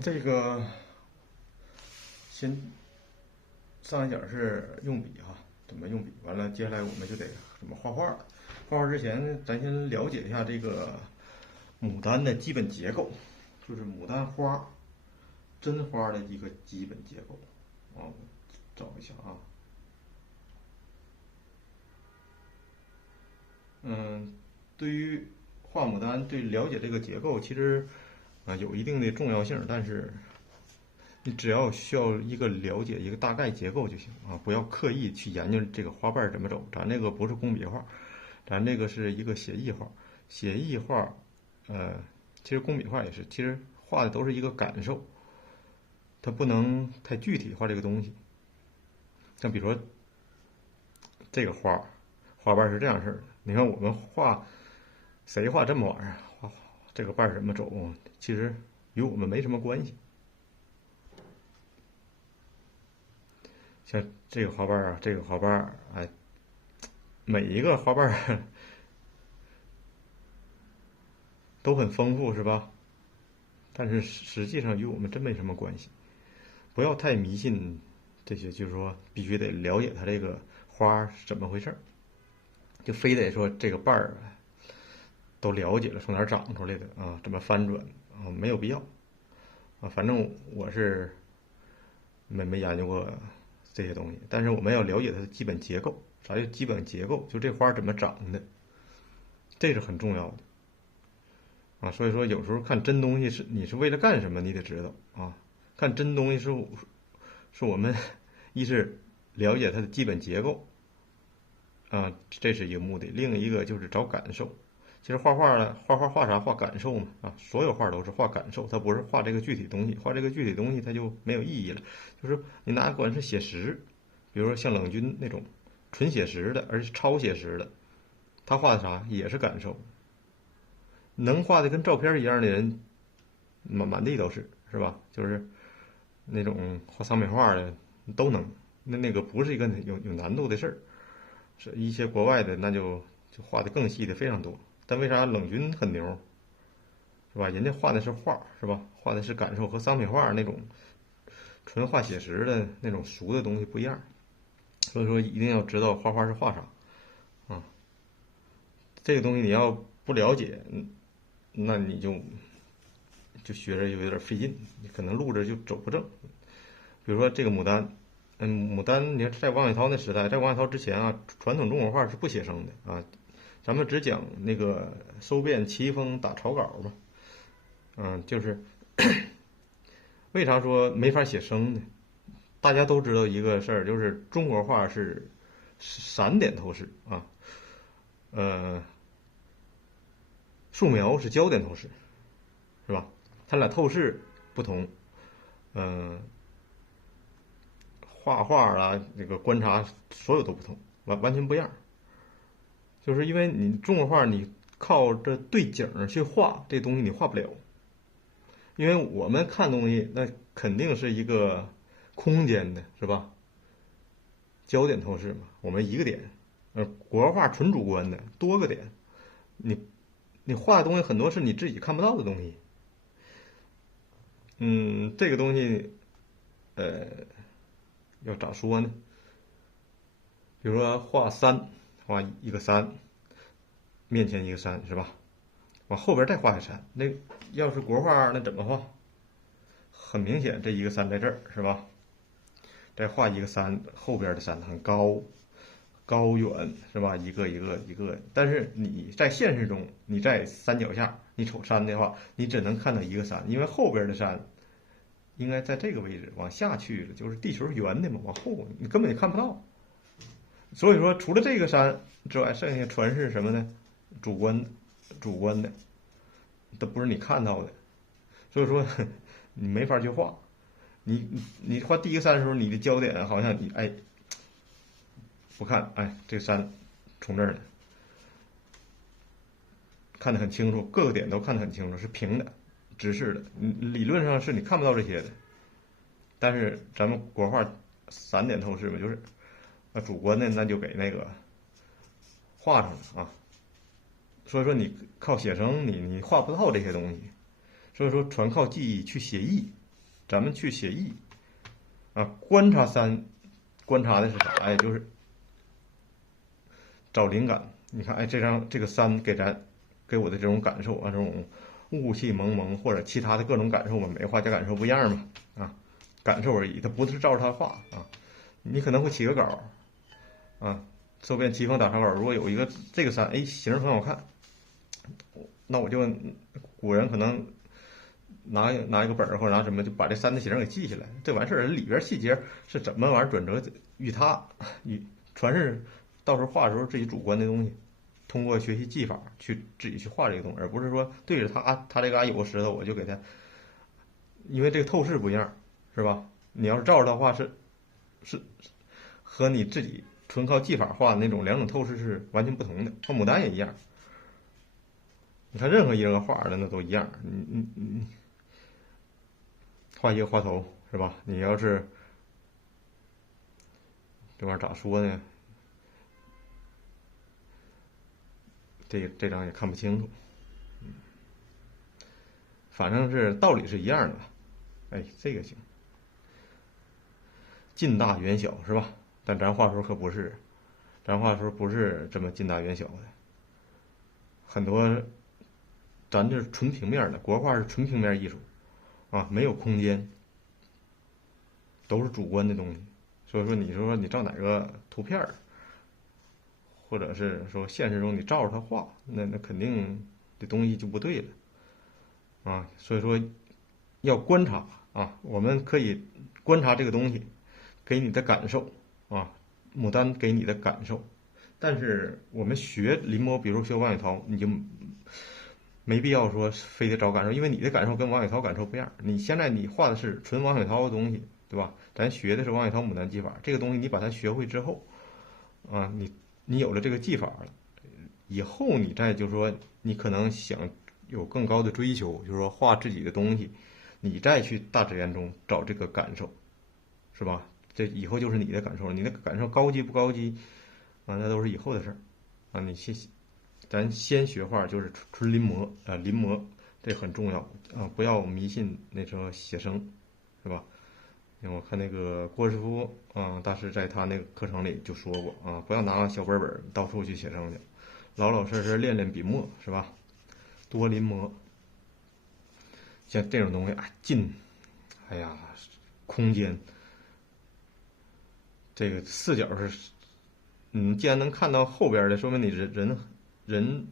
这个先上一讲是用笔哈，怎么用笔？完了，接下来我们就得怎么画画了。画画之前，咱先了解一下这个牡丹的基本结构，就是牡丹花真花的一个基本结构。啊，我找一下啊。对于画牡丹，对了解这个结构，其实有一定的重要性，但是你只要需要一个了解一个大概结构就行啊，不要刻意去研究这个花瓣怎么走。咱这个不是工笔画，咱这个是一个写意画。写意画，其实工笔画也是，其实画的都是一个感受，它不能太具体化这个东西。像比如说这个花瓣是这样式的，你看我们画，谁画这么玩意儿？画这个瓣怎么走？其实与我们没什么关系。像这个花瓣啊，这个花瓣，哎，每一个花瓣都很丰富，是吧？但是实际上与我们真没什么关系。不要太迷信这些，就是说必须得了解它这个花是怎么回事，就非得说这个瓣儿都了解了从哪儿长出来的啊，怎么翻转啊，没有必要啊。反正我是没研究过这些东西，但是我们要了解它的基本结构。啥叫基本结构？就这花怎么长的，这是很重要的啊。所以说，有时候看真东西你是为了干什么，你得知道啊。看真东西是我们一是了解它的基本结构啊，这是一个目的；另一个就是找感受。其实画画呢，画啥？画感受嘛啊！所有画都是画感受，它不是画这个具体东西。画这个具体东西，它就没有意义了。就是你哪管是写实，比如说像冷军那种纯写实的，而且超写实的，他画的啥也是感受。能画的跟照片一样的人，满地都是，是吧？就是那种画桑美画的都能。那个不是一个有难度的事儿，是一些国外的那就画的更细的非常多。但为啥冷军很牛，是吧？人家画的是画，是吧？画的是感受，和商品画那种纯画写实的那种俗的东西不一样。所以说一定要知道画画是画啥啊。这个东西你要不了解，那你就学着有点费劲，你可能路子就走不正。比如说这个牡丹，牡丹，你看在王雪涛那时代，在王雪涛之前啊，传统中国画是不写生的啊，咱们只讲那个收编齐风打草稿嘛。就是为啥说没法写生呢？大家都知道一个事儿，就是中国画是散点透视啊，呃，素描是焦点透视，是吧？它俩透视不同，嗯、画画啊，这个观察所有都不同，完全不一样。就是因为你中国画，你靠着对景去画这东西，你画不了。因为我们看东西，那肯定是一个空间的，是吧？焦点透视嘛，我们一个点。国画纯主观的，多个点。你你画的东西很多是你自己看不到的东西。这个东西，呃，要咋说呢？比如说画山，画一个山，面前一个山，是吧？往后边再画个山，那要是国画那怎么画？很明显，这一个山在这儿，是吧？再画一个山，后边的山很高远，是吧？一个一个一个。但是你在现实中，你在山脚下，你瞅山的话，你只能看到一个山，因为后边的山应该在这个位置往下去了，就是地球是圆的嘛，往后你根本就看不到。所以说，除了这个山之外，剩下全是什么呢？主观的，主观的，都不是你看到的。所以说，你没法去画。你画第一个山的时候，你的焦点好像你不看，这个山从这儿来，看得很清楚，各个点都看得很清楚，是平的、直视的。理论上是你看不到这些的，但是咱们国画散点透视嘛，就是主观的那就给那个画上了啊。所以说你靠写生，你画不到这些东西。所以说全靠记忆去写意，咱们去写意啊，观察三，观察的是啥？哎，就是找灵感。你看，哎，这个三给我的这种感受啊，这种雾气蒙蒙或者其他的各种感受嘛，每个画家感受不一样嘛，啊，感受而已，它不是照着他画啊。你可能会起个稿啊，周边疾风打草稿，如果有一个这个三，哎，形很好看，那我就古人可能拿一个本儿或者拿什么，就把这三的形给记下来，这完事儿。里边细节是怎么玩意儿转折，与他与全是到时候画的时候自己主观的东西，通过学习技法去自己去画这个东西，而不是说对着他这嘎有个石头我就给他，因为这个透视不一样，是吧？你要是照着他画是和你自己纯靠技法画的那种两种透视是完全不同的。画牡丹也一样，你看任何一个画的那都一样，你画一个花头是吧？你要是这玩意儿咋说呢？这张也看不清楚，反正是道理是一样的吧？哎，这个行，近大远小是吧？但咱画时候可不是，咱画时候不是这么近大远小的，很多咱这是纯平面的，国画是纯平面艺术啊，没有空间，都是主观的东西。所以说，你说你照哪个图片儿，或者是说现实中你照着它画，那肯定这东西就不对了啊。所以说要观察啊，我们可以观察这个东西给你的感受啊，牡丹给你的感受。但是我们学临摹，比如学王雪涛，你就没必要说非得找感受，因为你的感受跟王雪涛感受不一样。你现在你画的是纯王雪涛的东西，对吧？咱学的是王雪涛牡丹技法，这个东西你把它学会之后，啊，你有了这个技法了，以后你再就是说，你可能想有更高的追求，就是说画自己的东西，你再去大自然中找这个感受，是吧？这以后就是你的感受了，你的感受高级不高级啊，那都是以后的事儿啊。咱先学画就是纯临摹啊，临摹这很重要啊，不要迷信那时候写生，是吧？因为我看那个郭师傅大师在他那个课程里就说过啊，不要拿小本本到处去写生去，老老实实练练笔墨，是吧？多临摹，像这种东西啊，哎呀，空间这个视角是，既然能看到后边的，说明你人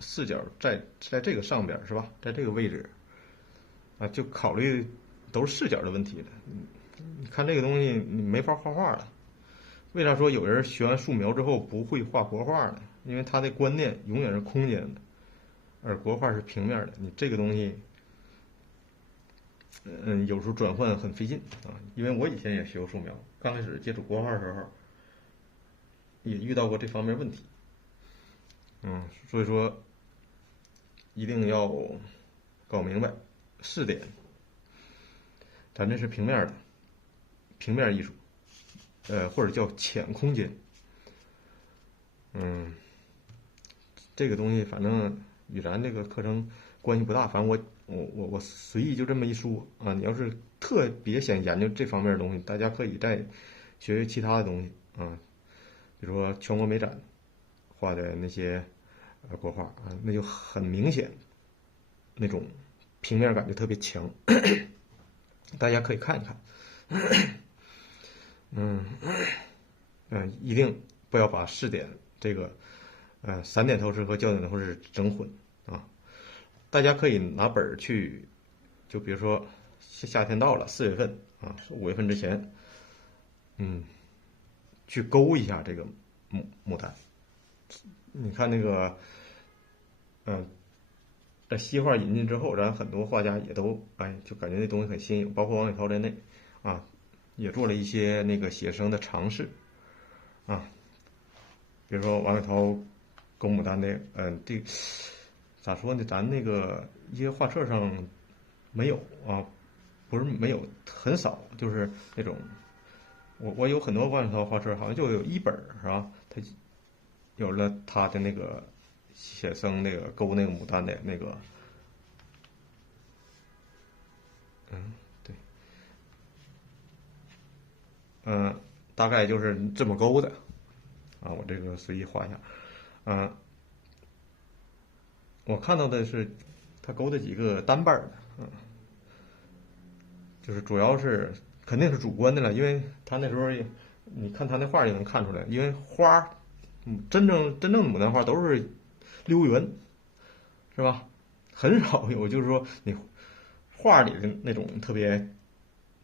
视角在这个上边是吧？在这个位置啊，就考虑都是视角的问题了。你看这个东西，你没法画画了。为啥说有人学完素描之后不会画国画呢？因为他的观念永远是空间的，而国画是平面的。你这个东西，有时候转换很费劲啊。因为我以前也学过素描，刚开始接触国画的时候，也遇到过这方面问题。所以说一定要搞明白视点，咱这是平面的，平面艺术，或者叫浅空间。这个东西反正与咱这个课程关系不大，反正我随意就这么一说啊。你要是特别想研究这方面的东西，大家可以再学学其他的东西啊，比如说全国美展画的那些国画啊，那就很明显，那种平面感就特别强，大家可以看一看。一定不要把视点这个散点透视和焦点透视整混啊。大家可以拿本儿去，就比如说夏天到了，4月份啊，5月份之前，去勾一下这个牡丹。你看那个，在西画引进之后，然后很多画家也都就感觉那东西很新颖，包括王雪涛在内啊，也做了一些那个写生的尝试啊。比如说王雪涛勾牡丹的，这咋说呢？咱那个一些画册上没有啊，不是没有，很少，就是那种我有很多王雪涛画册，好像就有一本是吧？他有了他的那个写生那个勾那个牡丹的那个大概就是这么勾的啊，我这个随意画一下，我看到的是他勾的几个单瓣的，就是主要是肯定是主观的了，因为他那时候你看他那画就能看出来，因为花，真正的牡丹花都是溜圆，是吧？很少有就是说你画里的那种特别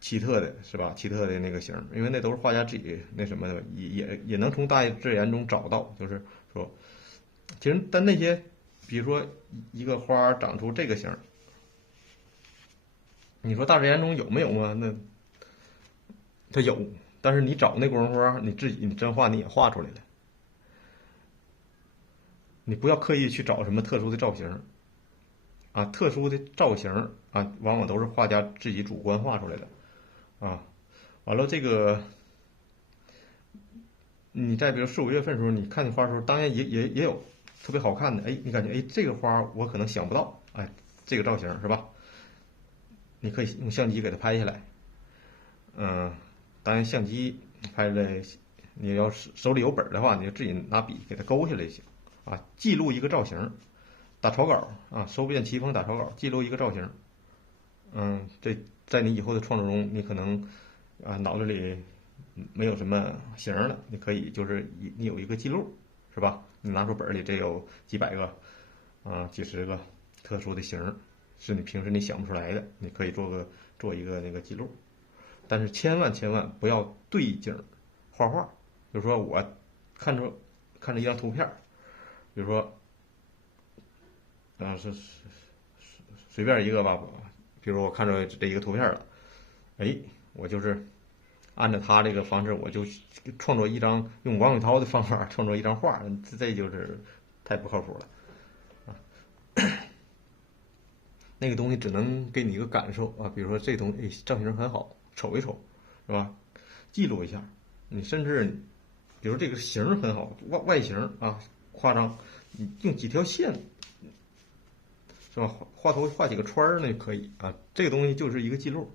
奇特的，是吧？奇特的那个形，因为那都是画家自己那什么的，也能从大自然中找到，就是说，其实但那些，比如说一个花长出这个形，你说大自然中有没有吗？那它有，但是你找那功夫，你自己你真画你也画出来了。你不要刻意去找什么特殊的造型，啊，特殊的造型啊，往往都是画家自己主观画出来的，啊，完了这个，你再比如4、5月份的时候，你看你花的时候，当然也有特别好看的，哎，你感觉哎这个花我可能想不到，哎，这个造型是吧？你可以用相机给它拍下来，当然相机拍出来，你要是手里有本的话，你就自己拿笔给它勾下来就行，啊，记录一个造型，打草稿啊，收遍奇峰打草稿，记录一个造型，这在你以后的创作中，你可能脑子里没有什么形了，你可以就是你有一个记录，是吧？你拿出本里这有几百个几十个特殊的形，是你平时你想不出来的，你可以做一个那个记录。但是千万不要对景画画，就是说我看着一张图片，比如说是随便一个吧，比如我看着这一个图片了，哎，我就是按照他这个方式，我就创作一张用王宇涛的方法创作一张画，这就是太不靠谱了啊！那个东西只能给你一个感受啊，比如说这东西造型很好，瞅一瞅，是吧？记录一下，你甚至比如这个形很好，外形啊夸张，你用几条线是吧？画头画几个圈儿那可以啊，这个东西就是一个记录。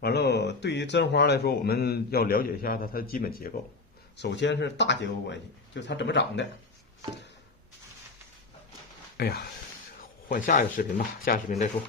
完了，对于真花来说，我们要了解一下它的基本结构。首先是大结构关系，就是它怎么长的。哎呀，换下一个视频吧，下个视频再说。